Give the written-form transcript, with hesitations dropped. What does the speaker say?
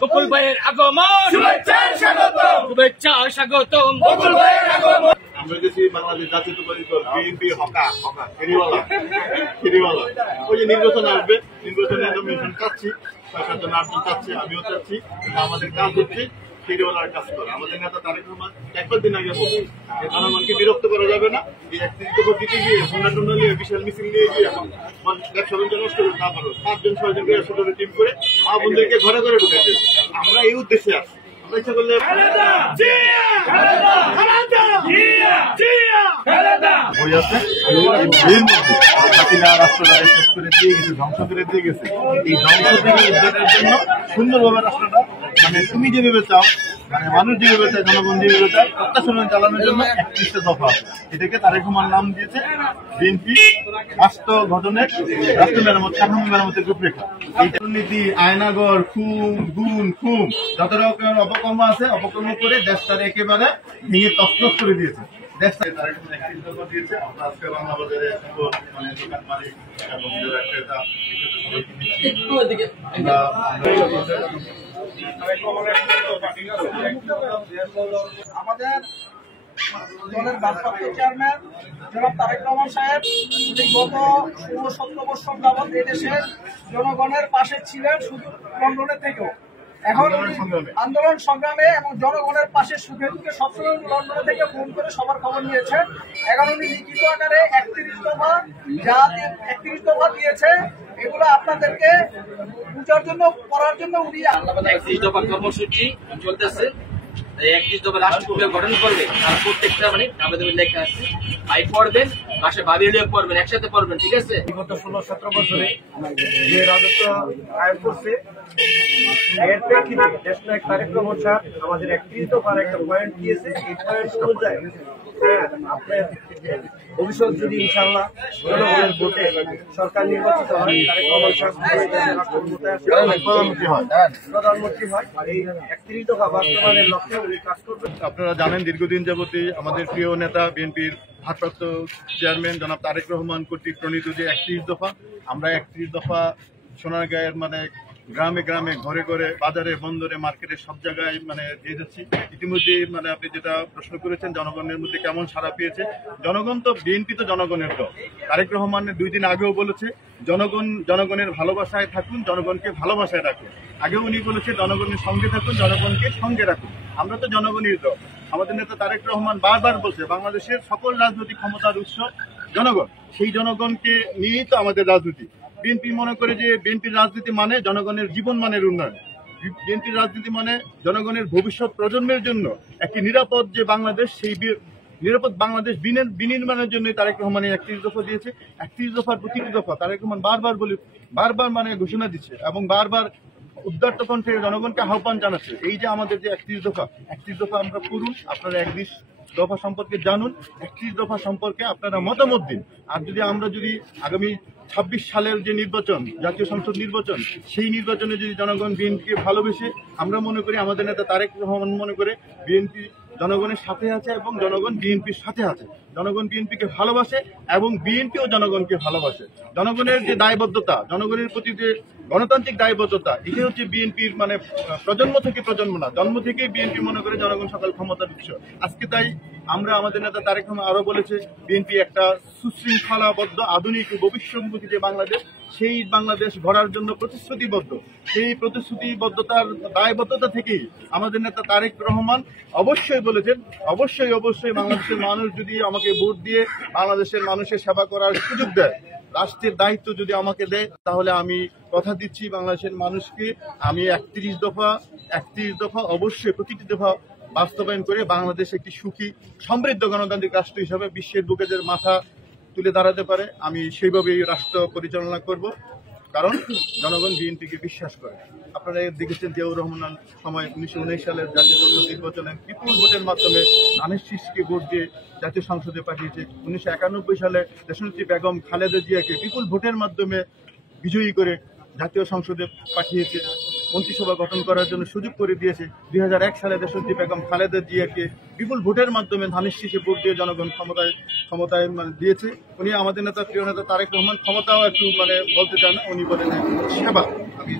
বকুল ভাইয়ের আগমন, শুভেচ্ছা স্বাগতম। বকুল ভাইয়ের আগমন। আমরা দেখছি বাংলাদেশ জাতীয়তাবাদী দল বিএনপি হকা ফেরিওয়ালা ওই যে নির্বাচন আসবে, নির্বাচনে আমরা চাচ্ছি, সরকার জন্য আর্জন চাচ্ছে, আমিও চাচ্ছি। আমাদের কাজ হচ্ছে ফেরিওয়ালার কাজ করা। আমাদের নেতা তারেক রহমান একবার দিন আগে বলছে জনগণকে বিরক্ত করা যাবে না, এই 31 দিতে গিয়ে হুন্ডা টুন্ডা নিয়ে বিশাল মিছিল নিয়ে গিয়ে ব্যবসা বাণিজ্য নষ্ট করে না পারো 5 জন 6 জনকে একসাথে টিম করে মা বোনদেরকে ঘরে ঘরে ঢুকেছে। আমরা এই উদ্দেশ্যে আসি। আমরা ইচ্ছা করলে রাষ্ট্রটা শেষ করে দিয়ে গেছে, ধ্বংস করে দিয়ে গেছে। এই ধ্বংস থেকে উদ্ধারের জন্য সুন্দরভাবে রাষ্ট্রটা মানে তুমি যেভাবে চাও, মানে মানুষ যেভাবে চায়, জনগণ যেভাবে চায়, প্রত্যাশন চালানোর জন্য 31টা দফা। এটাকে তারেক রহমান নাম দিয়েছে বিএনপি রাষ্ট্র গঠনের রাষ্ট্র মেরামত, কাঠামো মেরামতের রূপরেখা। এই দুর্নীতি, আয়নাগর, খুন, যত রকমের অপকর্ম আছে, অপকর্ম করে দেশটারে একেবারে ভেঙে তছনছ করে দিয়েছে। দিয়েছে আমরা আজকে বাংলা বাজারে মানে দোকান মালিক এবং আমাদের দলের ভারপ্রাপ্ত চেয়ারম্যান জনাব তারেক রহমান সাহেব গত 16-17 বছর যাবৎ এদেশের জনগণের পাশে ছিলেন, শুধু লন্ডনে থেকেও। এখন আন্দোলন সংগ্রামে এবং জনগণের পাশে সুখে দুঃখে সবসময় লন্ডনে থেকে ফোন করে সবার খবর নিয়েছেন। এখন উনি লিখিত আকারে 31 দফা দিয়েছে। এগুলো আপনাদেরকে বুঝার জন্য, পড়ার জন্য উনি 31 দফা কর্মসূচি চলতেছে। 31 দফা রাষ্ট্র গঠন করবে, আর প্রত্যেকটা মানে আমাদের লেখা আছে, ভাই পড়বেন, পাশে ভাবি পড়বেন, একসাথে পড়বেন, ঠিক আছে? বিগত 16-17 বছরে যে রাজত্ব কায়েম করছে, এর প্রেক্ষিতে দেশনায়ক তারেক রহমান সাহেব আমাদের 31 দফার একটা পয়েন্ট দিয়েছে। এই পয়েন্ট অনুযায়ী আপনার ভবিষ্যৎ যদি ইনশাআল্লাহ জনগণের ভোটে সরকার নির্বাচিত হয়, তারেক রহমান সাহেব প্রধানমন্ত্রী হয়, এই 31 দফা বাস্তবায়নের লক্ষ্যে উনি কাজ করবেন। আপনারা জানেন দীর্ঘদিন যাবতীয় আমাদের প্রিয় নেতা বিএনপির ভারপ্রাপ্ত চেয়ারম্যান জনাব তারেক রহমান কর্তৃক প্রণীত যে 31 দফা, আমরা 31 দফা সোনারগাঁয়ের মানে গ্রামে গ্রামে, ঘরে ঘরে, বাজারে, বন্দরে, মার্কেটে সব জায়গায় মানে দিয়ে যাচ্ছি। ইতিমধ্যে মানে আপনি যেটা প্রশ্ন করেছেন জনগণের মধ্যে কেমন সাড়া পেয়েছে, জনগণ তো বিএনপি তো জনগণের দল। তারেক রহমানের 2 দিন আগেও বলেছে জনগণের ভালোবাসায় থাকুন, জনগণকে ভালোবাসায় রাখুন। আগেও উনি বলেছে জনগণের সঙ্গে থাকুন, জনগণকে সঙ্গে রাখুন। আমরা তো জনগণের দল। আমাদের নেতা তারেক রহমান বারবার বলছে বাংলাদেশের সকল রাজনৈতিক ক্ষমতার উৎস জনগণ, সেই জনগণকে নিয়েই তো আমাদের রাজনীতি। বিএনপি মনে করে যে বিএনপির রাজনীতি মানে জনগণের জীবন মানের উন্নয়ন, বিএনপির রাজনীতি মানে জনগণের ভবিষ্যৎ প্রজন্মের জন্য একটি নিরাপদ যে বাংলাদেশ, সেই নিরাপদ বাংলাদেশ বিনির্মাণের জন্য তারেক রহমান 31 দফা দিয়েছে। 31 দফার প্রতিটি দফা তারেক রহমান বারবার মানে ঘোষণা দিচ্ছে এবং বারবার উদ্দাত্ত কণ্ঠে জনগণকে আহ্বান জানাচ্ছে। এই যে আমাদের যে 31 দফা আমরা পড়ুন, আপনারা 31 দফা সম্পর্কে জানুন, 31 দফা সম্পর্কে আপনারা মতামত দিন। আর আমরা যদি আগামী 26 সালের যে নির্বাচন, জাতীয় সংসদ নির্বাচন, সেই নির্বাচনে যদি জনগণ বিএনপিকে ভালোবেসে, আমরা মনে করি আমাদের নেতা তারেক রহমান মনে করে বিএনপি জনগণের সাথে আছে এবং জনগণ বিএনপির সাথে আছে। জনগণ বিএনপিকে ভালোবাসে এবং বিএনপিও জনগণকে ভালোবাসে। জনগণের যে দায়বদ্ধতা, জনগণের প্রতি যে গণতান্ত্রিক দায়বদ্ধতা, এটা হচ্ছে বিএনপির মানে প্রজন্ম থেকে প্রজন্ম না, জন্ম থেকেই বিএনপি মনে করে জনগণ সকল ক্ষমতার উৎস। আজকে তাই আমরা আমাদের নেতা তারেক রহমান আরো বলেছে বিএনপি একটা সুশৃঙ্খলাবদ্ধ, আধুনিক, ভবিষ্যৎমুখী যে বাংলাদেশ, সেই বাংলাদেশ গড়ার জন্য প্রতিশ্রুতিবদ্ধ। সেই প্রতিশ্রুতিবদ্ধতার দায়বদ্ধতা থেকেই আমাদের নেতা তারেক রহমান অবশ্যই বলেছেন, অবশ্যই বাংলাদেশের মানুষ যদি আমাকে ভোট দিয়ে বাংলাদেশের মানুষের সেবা করার সুযোগ দেয়, রাষ্ট্রের দায়িত্ব যদি আমাকে দেয়, তাহলে আমি কথা দিচ্ছি বাংলাদেশের মানুষকে আমি 31 দফা অবশ্যই প্রতিটি দফা বাস্তবায়ন করে বাংলাদেশ একটি সুখী, সমৃদ্ধ গণতান্ত্রিক রাষ্ট্র হিসাবে বিশ্বের বুকে যে মাথা তুলে দাঁড়াতে পারে, আমি সেইভাবেই রাষ্ট্র পরিচালনা করব। কারণ জনগণ বিএনপিকে বিশ্বাস করে। আপনারা দেখেছেন জিয়াউর রহমান সময় 1919 সালের জাতীয় সংসদ নির্বাচনে বিপুল ভোটের মাধ্যমে ধানের শীষকে ভোট দিয়ে জাতীয় সংসদে পাঠিয়েছে। 1991 সালে দেশনেত্রী বেগম খালেদা জিয়াকে বিপুল ভোটের মাধ্যমে বিজয়ী করে জাতীয় সংসদে পাঠিয়েছে, মন্ত্রিসভা গঠন করার জন্য সুযোগ করে দিয়েছে। 2001 সালে দেশনেত্রী বেগম খালেদা জিয়াকে বিপুল ভোটের মাধ্যমে ধানের শীষে ভোট দিয়ে জনগণ ক্ষমতায় দিয়েছে। উনি আমাদের নেতা, প্রিয় নেতা তারেক রহমান ক্ষমতাও একটু মানে বলতে চান, উনি বলেন সেবা। আমি